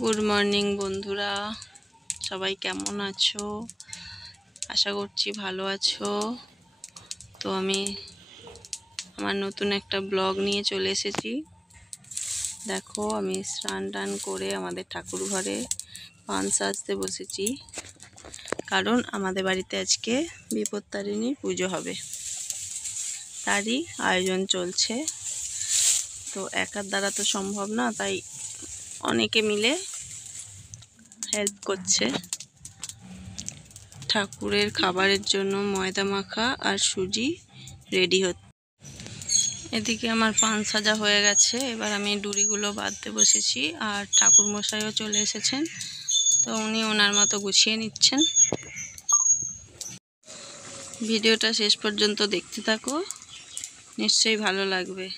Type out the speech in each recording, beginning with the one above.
Good morning বন্ধুরা, সবাই কেমন আছো? আশা করছি ভালো আছো। তো আমি আমার নতুন একটা ব্লগ নিয়ে চলে এসেছি। দেখো, আমি স্নান টান করে আমাদের ঠাকুর ঘরে পান সাজতে বসেছি, কারণ আমাদের বাড়িতে আজকে বিপত্তারিণীর পুজো হবে, তারই আয়োজন চলছে। তো একার দ্বারা তো সম্ভব না, তাই অনেকে মিলে হেল্প করছে। ঠাকুরের খাবারের জন্য ময়দা মাখা আর সুজি রেডি হচ্ছে। এদিকে আমার পান সাজা হয়ে গেছে, এবার আমি ডুরিগুলো বাঁধতে বসেছি। আর ঠাকুর মশাইও চলে এসেছেন, তো উনি ওনার মতো গুছিয়ে নিচ্ছেন। ভিডিওটা শেষ পর্যন্ত দেখতে থাকো, নিশ্চয়ই ভালো লাগবে।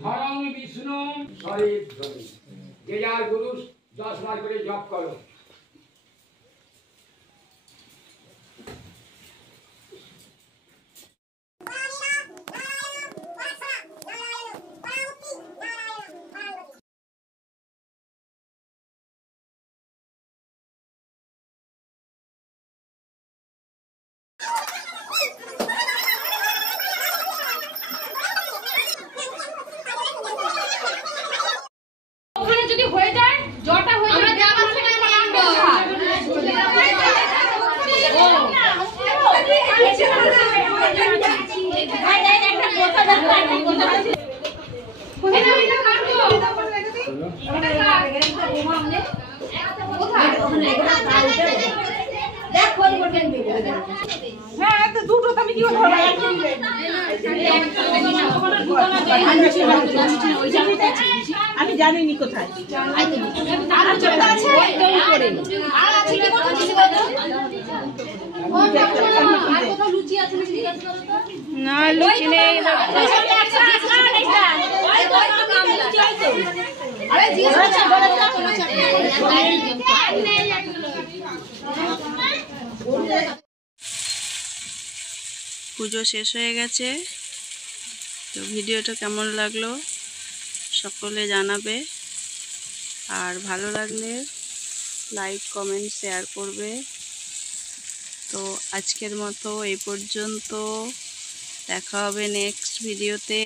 ধরং বিষ্ণু শরীর যে যার গুরু 10 বার করে জপ করো। আমি জানিনি কোথায় না, লুচি নেই। পুজো শেষ হয়ে গেছে, তো ভিডিওটা কেমন লাগলো সকলে জানাবে। আর ভালো লাগলে লাইক কমেন্ট শেয়ার করবে। তো আজকের মতো এই পর্যন্ত, দেখা হবে নেক্সট ভিডিওতে।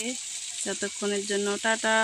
ততক্ষণের জন্য টাটা।